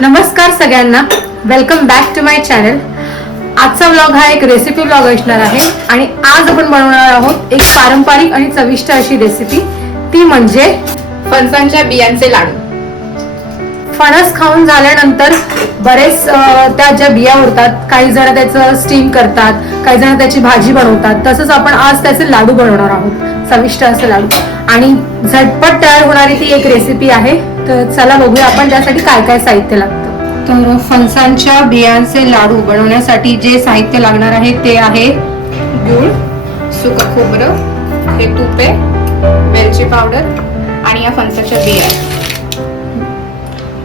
नमस्कार सगळ्यांना, welcome back to my channel. आजचा व्लॉग हा एक रेसिपी व्लॉग असणार आहे आणि आज आपण बनवणार आहोत एक पारंपरिक आणि चविष्ट अशी रेसिपी, ती म्हणजे फणसांच्या बियांचे लाडू. फणस खाऊन झाल्यानंतर बरेच त्या ज्या बिया उरतात, काही जण त्याचं स्टीम करतात, काही जण त्याची भाजी बनवतात. तसंच आपण आज त्याचे लाडू बनवणार आहोत, चविष्ट असे लाडू, आणि झटपट तयार होणारी ती एक रेसिपी आहे. तर चला बघूया आपण त्यासाठी काय काय साहित्य लागतं. तर फणसांच्या बियांचे लाडू बनवण्यासाठी जे साहित्य लागणार आहे ते आहे गूळ, सुकं खोबरं, हे तूप आहे, वेलची पावडर आणि या फणसाच्या बिया.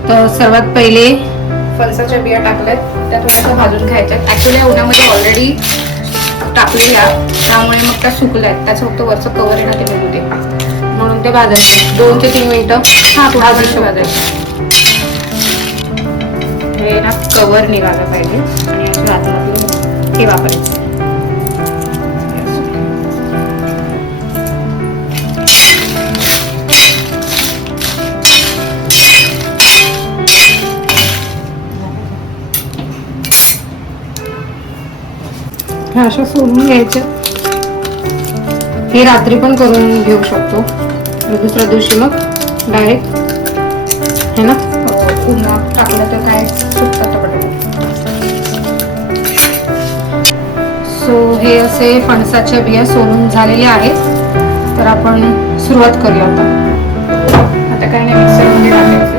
तर सर्वात पहिले फणसाच्या बिया टाकल्यात, त्या थोड्याशा भाजून घ्यायच्या. ऍक्च्युली या उन्हामध्ये ऑलरेडी टाकलेल्या, त्यामुळे मग त्या सुकल्यात. त्याचं फक्त वरचं कवर आहे ना, ते निघू दे, म्हणून ते भाजायचे 2 ते 3 मिनिटं भाजायचे. हे ना कवर निघालं पाहिजे आणि याची आतमधलं हे वापरायचं. ह्या अशा सोलून घ्यायच्या. हे रात्री पण करून घेऊ शकतो, दुसऱ्या दिवशी मग डायरेक्ट है ना उन्हात टाकलं तर काय सुकतात पटकन. सो हे असे फणसाच्या बिया सोलून झालेले आहेत. तर आपण सुरुवात करूया. आता काय नाही, मिक्सरमध्ये टाकायचं.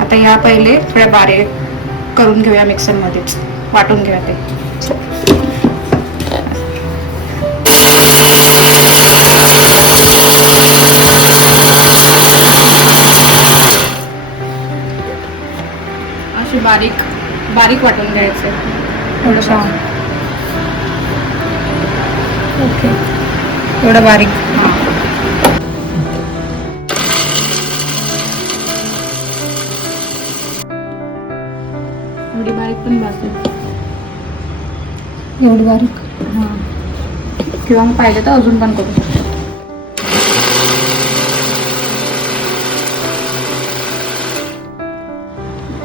आता या पहिले थोड्या बारीक करून घेऊया, मिक्सरमध्येच वाटून घेऊया ते. अशी बारीक बारीक वाटून घ्यायचे थोडंसं. ओके, एवढं बारीक. एवढी बारीक पण भाजली, एवढं बारीक. किंवा मग पाहिजे तर अजून पण करू शकतो.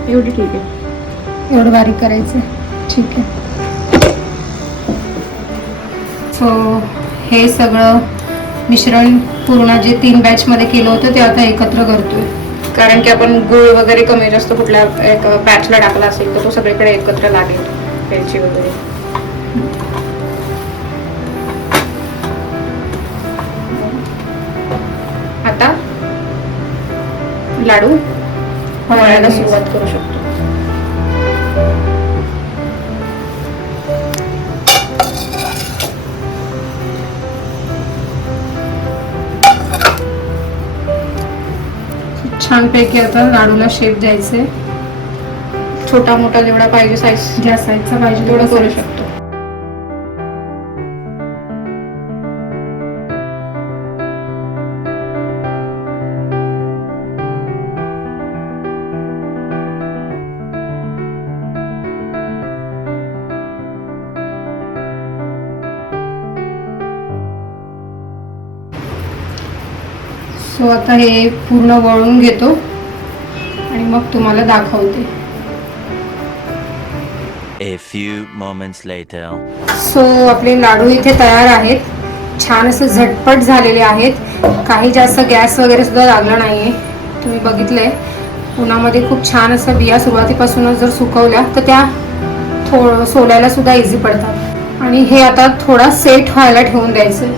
एवढी ठीक आहे, एवढं बारीक करायचं. ठीक आहे. सो हे सगळं मिश्रण पूर्ण जे 3 बॅचमध्ये केलं होतं ते आता एकत्र करतोय. कारण की आपण गुळ वगैरे कमी जास्त कुठल्या एक बॅचला टाकला असेल तर तो सगळीकडे एकत्र लागेल, वेलची वगैरे. आता लाडू बनवायला सुरुवात करू शकतो. छानपैकी आता लाडूला शेप द्यायचे. छोटा मोठा जेवढा पाहिजे साईज, ज्या साईजचा पाहिजे तेवढं करू शकतो. सो आता हे पूर्ण वळून घेतो आणि मग तुम्हाला दाखवते. A few moments later. So आपले लाडू इथे तयार आहेत. छान असं झटपट झालेले आहेत. काही जास्त गॅस वगैरे सुद्धा लागला नाहीये. तुम्ही बघितलंय, उन्हामध्ये खूप छान असं बिया सुरुवातीपासूनच जर सुकवल्या तर त्या सोलायला सुद्धा इझी पडतात. आणि हे आता थोडा सेट व्हायला ठेवून द्यायचं.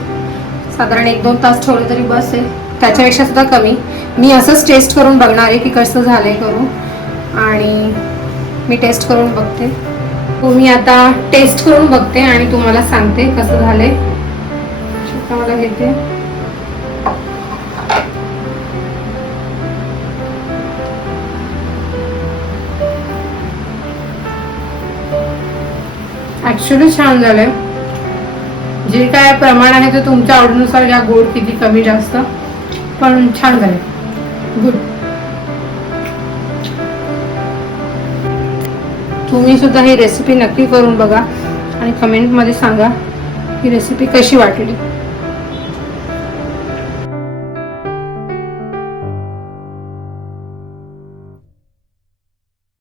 साधारण 1-2 तास ठेवलं तरी बस आहे, त्याच्यापेक्षा सुद्धा कमी. मी असंच टेस्ट करून बघणार आहे की कसं झालंय करून, आणि मी टेस्ट करून बघते. मी आता टेस्ट करून बघते आणि तुम्हाला सांगते कसं झालंय. मला घेते. ऍक्च्युली छान झालंय. जे काय प्रमाण आहे ते तुमच्या आवडीनुसार घ्या, गोड किती कमी जास्त, पण छान झाले, गुड. तुम्ही सुद्धा ही रेसिपी नक्की करून बघा आणि कमेंटमध्ये सांगा ही रेसिपी कशी वाटली.